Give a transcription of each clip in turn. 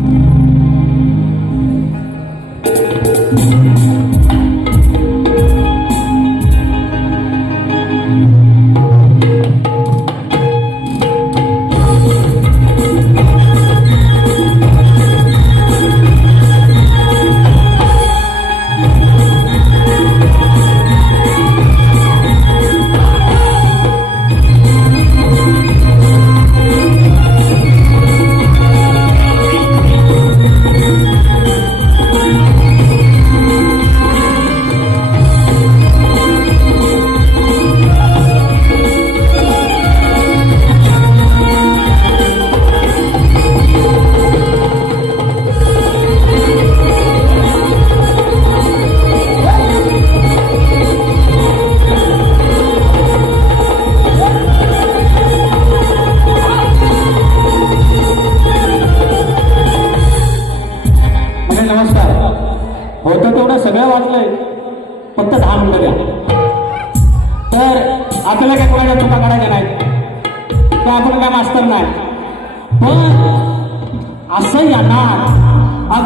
म्हणजे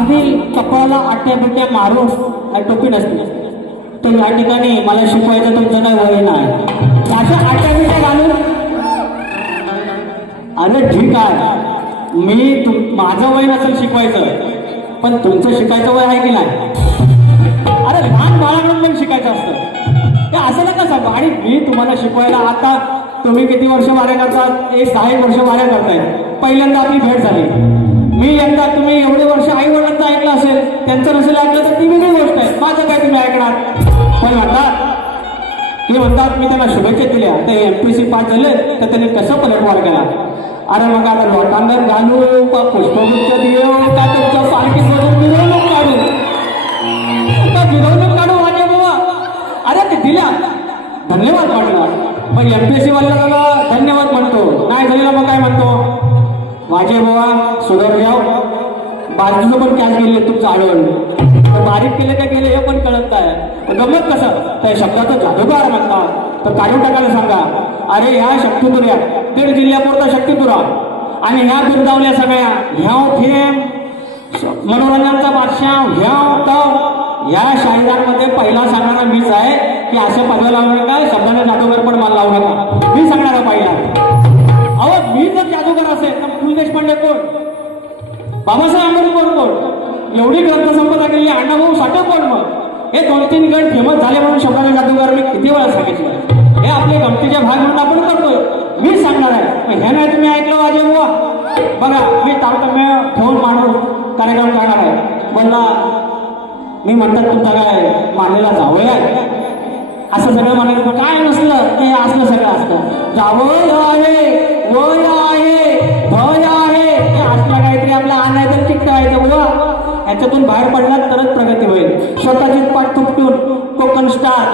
अगदी कपाळाला आट्या बिट्या मारून आणि टोपी नसते. तर या ठिकाणी मला शिकवायचं तुमचं काय वय नाही. अशा आट्या बिट्या घालून? अरे ठीक आहे. मी तुम माझं वय नसेल शिकवायचं पण तुमचं शिकायचं वय आहे की नाही? अरे लहान बाळाकडून पण शिकायचं असतं. ते असं नका सांगू. आणि मी तुम्हाला शिकवायला आता तुम्ही किती वर्ष वाऱ्या करतात? एक सहा एक वर्ष वाऱ्या करताय. पहिल्यांदा आपली भेट झाली. मी यंदा तुम्ही एवढे वर्ष आई वडिलांचं ऐकलं असेल त्यांचं नसेल ऐकलं तर ती वेगळी गोष्ट आहे. माझं काय तुम्ही ऐकणार? पण म्हणतात ते म्हणतात मी त्यांना शुभेच्छा दिल्या. तर एम पी सी पास झाले तर त्यांनी कसं पलटवार केला? अरे मग आता लोटांगर घालू का पुष्पगुच्छ देऊ का तुमच्या पालखी सोडून मिरवणूक काढू. का मिरवणूक काढू माझ्या बाबा. अरे ते दिल्या. धन्यवाद वाटला मग एम पी सी वाल्याला धन्यवाद म्हणतो. नाही झालेला मग काय म्हणतो? माझे बाबा सुधारगाव घ्याव बाजूचं पण कॅश गेले तुमचं आढळून? बारीक केले का गेले हे पण कळत नाही. गमत कसं? त्या शब्दाचं जादूगार म्हणतात तर काढून टाकायला सांगा. अरे ह्या शक्तीपुऱ्या दीड जिल्ह्यापुरता शक्तीपुरा. आणि ह्या दुर्दावल्या सगळ्या ह्याव फेम मनोरंजनाचा बादशाह ह्याव तव. या शाळेदारमध्ये पहिला सांगणारा मीच आहे की असं पदव्या लावू नका शब्दाने जादूगार पण मला लावू नका. मी सांगणारा पहिला. अहो मी जर जादूगार असेल तर पु देशपांडे कोण? बाबासाहेब आंबेडकर कोण? एवढी ग्रंथसंपदा केली अण्णाभाऊ साठे कोण मग? हे दोन तीन गण फेमस झाले म्हणून शब्दाने जादूगार मी किती वेळा सांगितलं. हे आपले गमतीचे भाग म्हणून आपण करतोय. मी सांगणार आहे. पण हे नाही तुम्ही ऐकलं वाजे बुवा. बघा मी तारतम्य ठेवून मांडून कार्यक्रम करणार आहे. बोलला मी म्हणतात तुमचा काय मानेला जावं आहे? असं सगळं म्हणायचं काय नसलं? ते असलं सगळं असलं जावं आहे. ह्याच्यातून बाहेर पडला तरच प्रगती होईल. स्वतःची पाठ थुपटून कोकण स्टार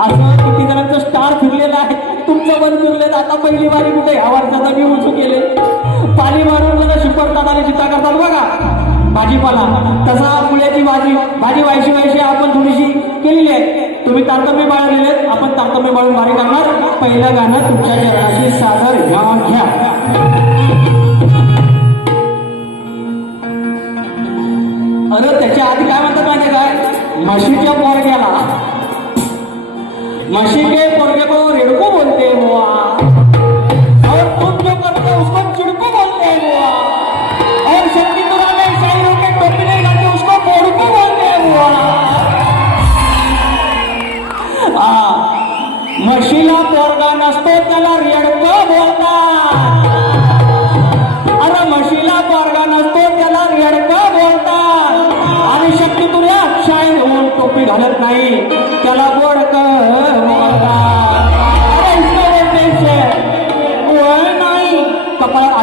असं किती जणांचं स्टार फिरलेलं आहे. तुमचं मन फिरलेलं आता पहिली बारी कुठे? ह्या वर्षाचा मी उचू केले. पाणी मारून जरा शिपडतात आणि चिता करतात बघा. भाजीपाला. तसा मुळ्याची भाजी भाजी व्हायची व्हायची आपण थोडीशी केलेली आहे. तुम्ही तारतम्य बाळगलेले आहेत. आपण तारतम्य बाळून बारी करणार पहिलं गाणं तुमच्या जगाशी सादर. घ्या घ्या. म्हशीच्या पोरग्याला. म्हशी के पोरगे को रेडको बोलते हैं और तुम जो करते हो उसको चिड़को बोलते और शक्ति के टोपी नहीं लाते उसको बोड़को बोलते हैं हा म्हशीला पोरगा नसतो त्याला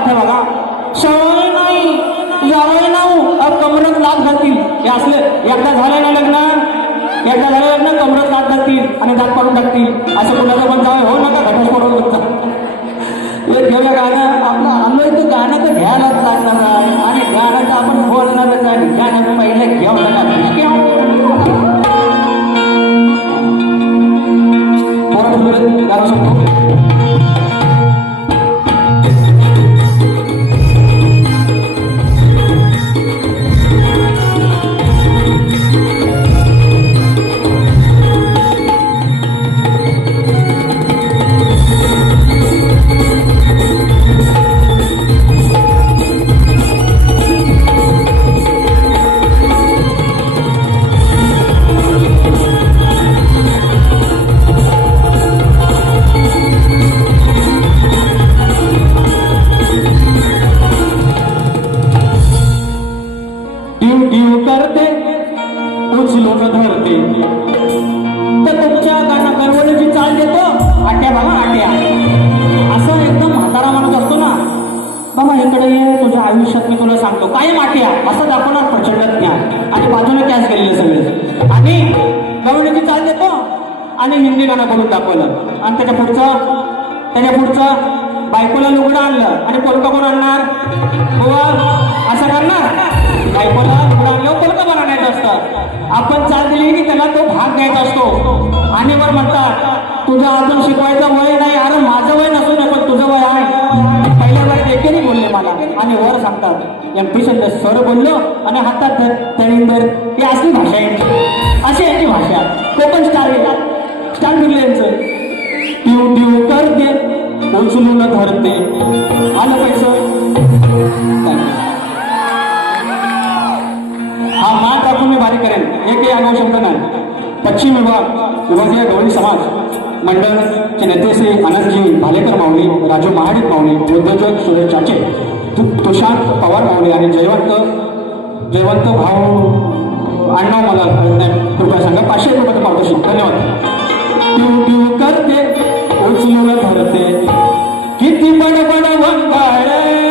कपाळात बघा. सवय नाही जावय नाऊ अहो, कमरत लाभ घालतील. हे असले एकदा झालं ना लग्न एकदा झालं लग्न कमरत लाभ घालतील आणि दात पाडून टाकतील. असं कुणाचं पण जावं हो नका घटस पडून बघता हे घेऊया गाणं. आपलं आलोय तर गाणं तर घ्यायलाच लागणार आहे. आणि गाणं तर आपण बोलणारच आहे. गाणं पहिले घेऊ नका पोरात गाणं भविष्यात मी तुला सांगतो काय आट्या असं दाखवणार प्रचंड ज्ञान. आणि बाजूला कॅश गेलेले सगळे. आणि गवळणीची चाल देतो आणि हिंदी गाणं करून दाखवलं. आणि त्याच्या पुढचं त्याच्या पुढचं बायकोला लुगडं आणलं आणि पोलका कोण आणणार? बुवा असं करणार? बायकोला लुगडं आणलं पोलका आणायचं असतं? आपण चाल दिली की त्याला तो भाग घ्यायचा असतो. आणि वर म्हणतात तुझं अजून शिकवायचं वय नाही अरे माझं वय नसून पण तुझं वय आहे. पहिल्या बोलले मला. आणि वर सांगतात. एम पी संदेश सर बोललो आणि हातात धर तळींदर ही असली भाषा यांची अशी यांची भाषा. कोकण स्टार येतात. स्टार फिरले यांचं? ट्यू ट्यू करते. उचलून धरते. आलं पैसे हा मान टाकून मी भारी करेन. एकही आगाऊ शब्द नाही. पश्चिम विभाग विभागीय गवळी समाज. मंडळचे नेते श्री आनंदजी भालेकर माऊली राजू महाडिक माऊली उद्योजक सुरेश चाचे तुषार पवार माऊली आणि जयवंत जयवंत भाऊ अण्णा मला नाही, कृपया सांगा. पाचशे रुपये पारितोषिक. धन्यवाद. करते उचलून धरते. किती बडबड वंगाळे.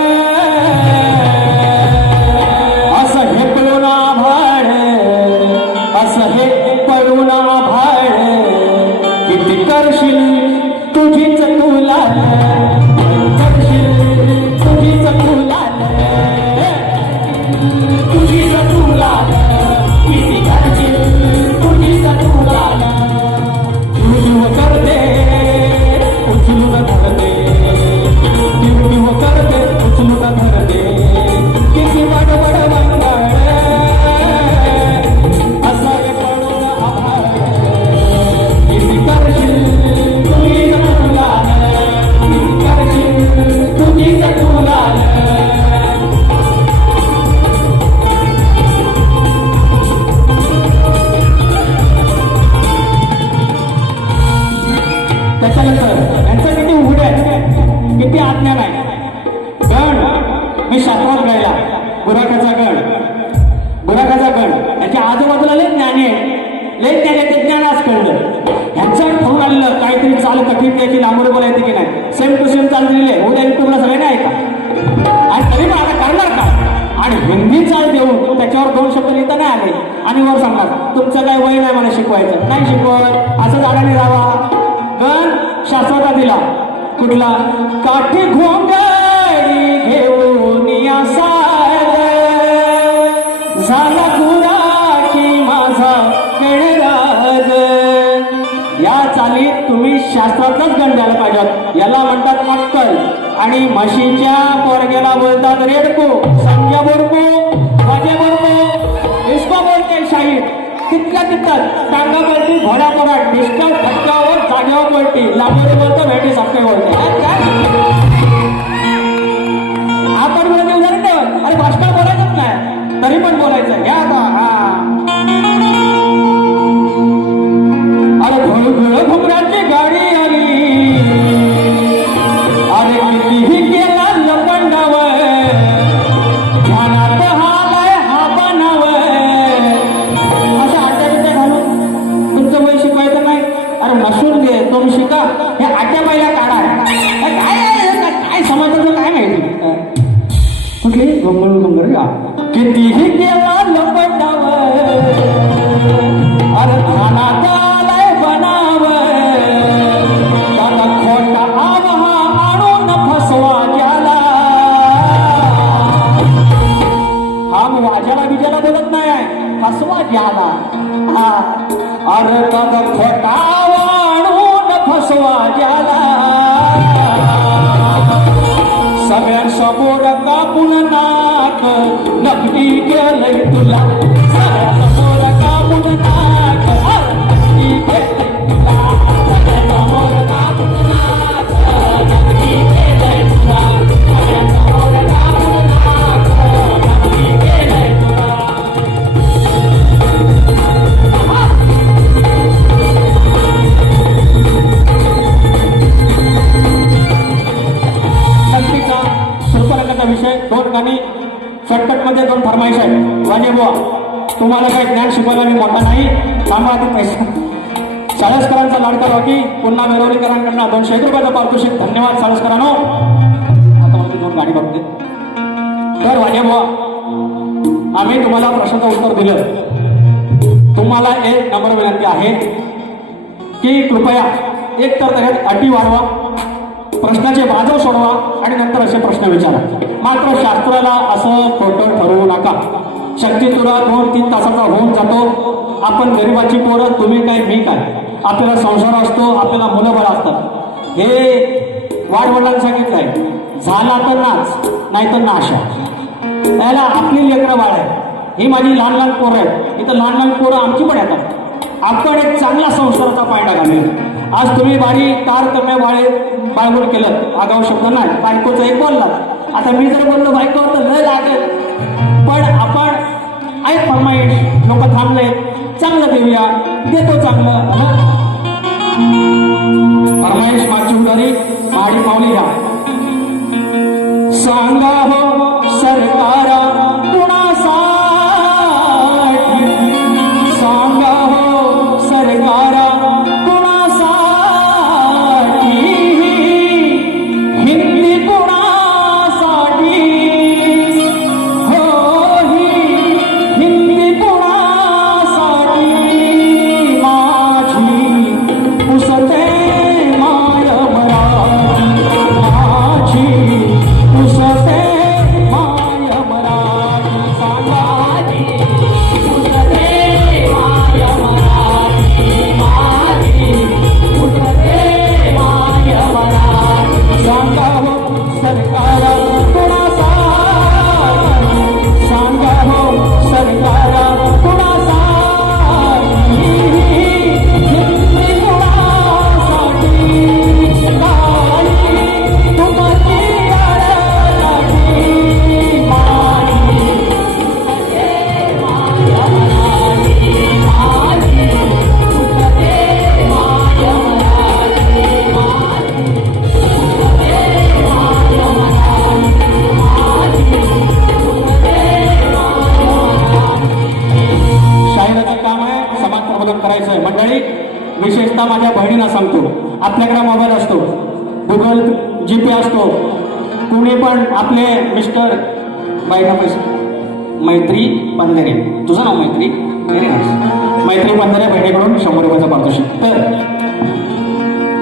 आणि वर सांगणार तुमचं काय वय नाही मला शिकवायचं. नाही शिकवत असं झाडाने जावा गण शास्त्राचा दिला. कुठला? काठी घोंगडी घेऊन या सार झाला गुरा की माझा केळराज या चालीत तुम्ही शास्त्राचाच गण द्यायला पाहिजेत. याला म्हणतात अक्कल. आणि म्हशीच्या पोरग्याला बोलतात रेडको. संख्या बोलको वाजे बोलको शाहीर. कितल्या तितकं सांगा बोलती घोडा कोडा डिस्टर्ब फटकावर जागेवर बोलती लांबोरी बोलतो भेटी सबके थांबा पैसा शाळेस्करांचा लाडका बाकी पुन्हा मिरवणीकरांकडनं दोनशे एक रुपयाचा पारितोषिक. धन्यवाद शाळेस्करांनो आता मला दोन गाडी बघते. तर वाजे बुवा आम्ही तुम्हाला प्रश्नाचं उत्तर दिलं. तुम्हाला एक नम्र विनंती आहे की कृपया एक तर त्याच्यात अटी वाढवा प्रश्नाचे बाजव सोडवा आणि नंतर असे प्रश्न विचारा. मात्र शास्त्राला असं खोटं ठरवू नका. शक्ती तुला दोन तीन तासाचा होऊन जातो. आपण गरिबाची पोरं तुम्ही काय मी काय? आपल्याला संसार असतो आपल्याला मुलं बळ असतात. हे वाडवडिलांनी सांगितलंय झाला तर नाच नाही तर नाशा. त्याला आपली लेकरं बाळ आहे ही माझी लहान लहान पोरं आहेत. इथं लहान लहान पोरं आमची पण येतात. आपण एक चांगला संसाराचा पायडा घालेल आज तुम्ही बारी तारतम्य बाळे बाळगून केलं. आगाऊ शब्द नाही. बायकोचं एक बोलला. आता मी जर बोललो बायकोवर तर लय लागेल पण आपण ऐक फरमाईश लोक थांबले चांगलं देऊया देतो चांगलं. हं? फरमाईश मागची उदारी माडी पावली घ्या. सांगा हो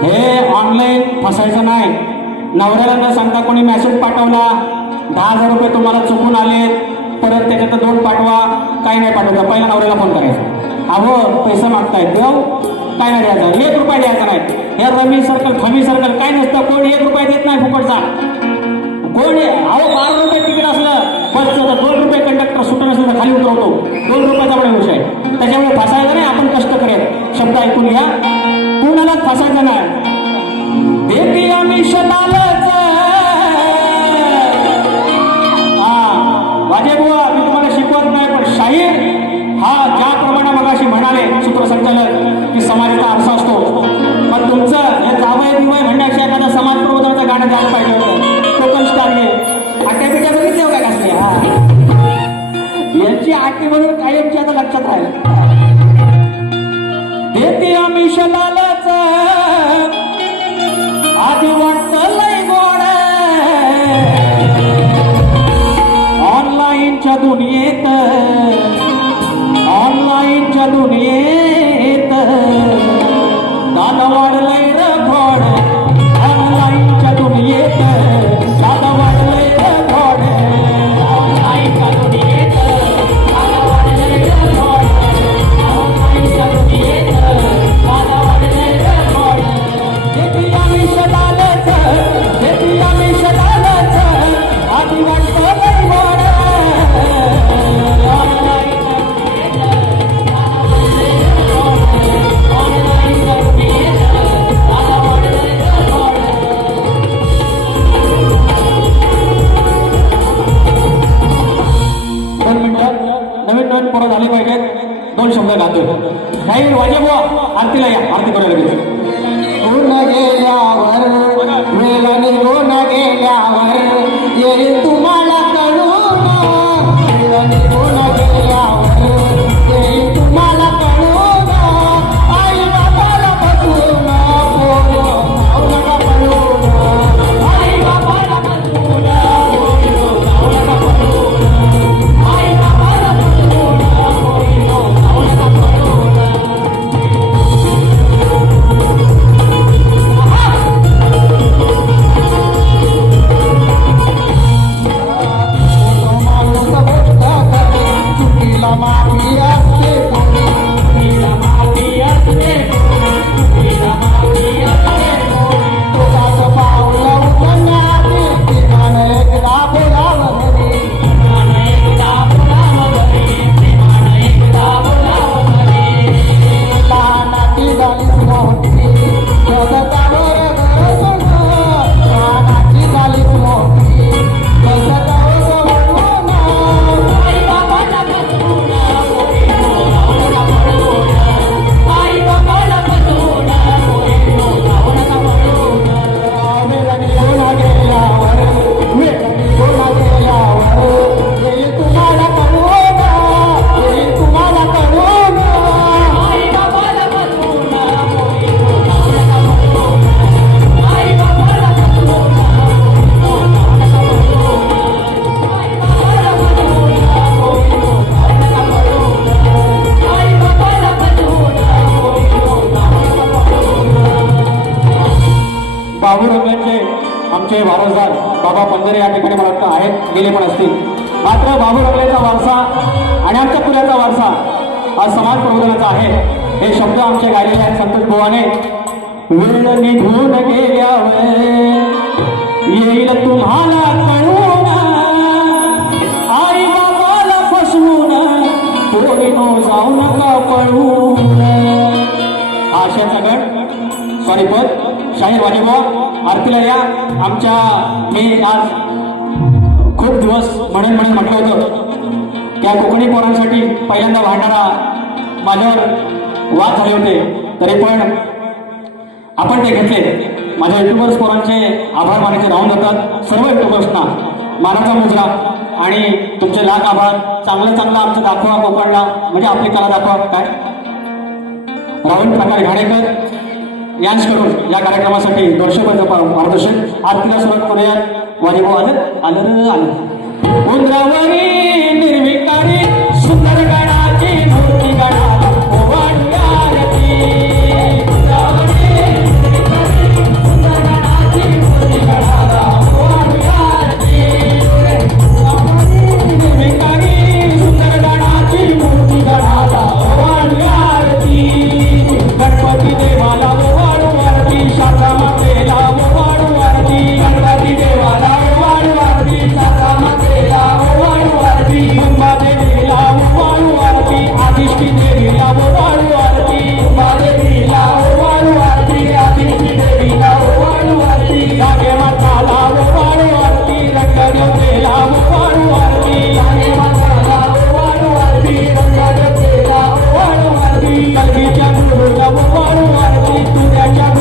हे ऑनलाईन फसायचं नाही. नवऱ्याला न सांगता कोणी मेसेज पाठवला दहा हजार रुपये तुम्हाला चुकून आले परत त्याच्यात दोन पाठवा काही नाही पाठवता. पहिला नवऱ्याला फोन करायचा. अहो पैसे मागताय देव काय नाही द्यायचं. एक रुपया द्यायचा नाही. हे रमी सर्कल खमी सर्कल काय नसतं. कोण एक रुपया देत नाही फुकटचा. कोण अहो बारा रुपये तिकीट असलं बसचं तर दोन रुपये कंडक्टर सुटत असेल तर खाली उतरवतो. दोन रुपयाचा पण विषय. त्याच्यामुळे फसायचं नाही आपण कष्ट करेल शब्द ऐकून घ्या. कोणाला फसायचं नाही. देती आम्ही शतालच हा वाजे बुवा मी तुम्हाला शिकवत नाही पण शाहीर हा ज्याप्रमाणे मगाशी म्हणाले सूत्रसंचालक की समाजाचा आरसा असतो. पण तुमचं हे जावय दिवय म्हणण्यापेक्षा एखादा समाज प्रबोधनाचं गाणं झालं पाहिजे होतं. कोकण स्टारने आट्यापिट्या बघितल्या हो कसल्या हा. यांची आटी म्हणून कायमची आता लक्षात राहिलं. देते आम्ही शलालच आधी वाटत लय गोड नवीन नवीन पोरं झाले पाहिजेत. दोन शब्द गातो काही वाजे बुवा. आरतीला या. आरती करायला गेलो आमचे वारसदार बाबा पंधरे या ठिकाणी मला वाटतं आहेत गेले पण असतील. मात्र बाबू रंगलेचा वारसा आणि आमच्या पुण्याचा वारसा हा समाज प्रबोधनाचा आहे. हे शब्द आमचे गायलेले आहेत संतोष बुवाने वेळ निघून गेल्या येईल तुम्हाला कळून आई बाबाला फसवून पोरीनो जाऊ नका पळून आशा सगळ सॉरी पद. शाहीर वाजेबा आरतीला या. आमच्या मी आज खूप दिवस म्हणून म्हणून म्हटलं होतं त्या कोकणी पोरांसाठी पहिल्यांदा भांडणारा माझ्यावर वाद झाले होते. तरी पण आपण ते घेतले. माझ्या युट्यूबर्स पोरांचे आभार मानायचे राहून जातात. सर्व युट्यूबर्सना मानाचा मुजरा. आणि तुमचे लाख आभार. चांगलं चांगलं आमचं दाखवा कोकणला. म्हणजे आपली कला दाखवा. काय? राहुल प्रकाश घाणेकर यांच्याकडून या कार्यक्रमासाठी दोनशे रुपयाचं पा- मार्गदर्शन आरतीला सुरुवात करूया. वाजेभाऊ आलं आलं आलं उंदरावरी! i'ma of my life, I'm a part of my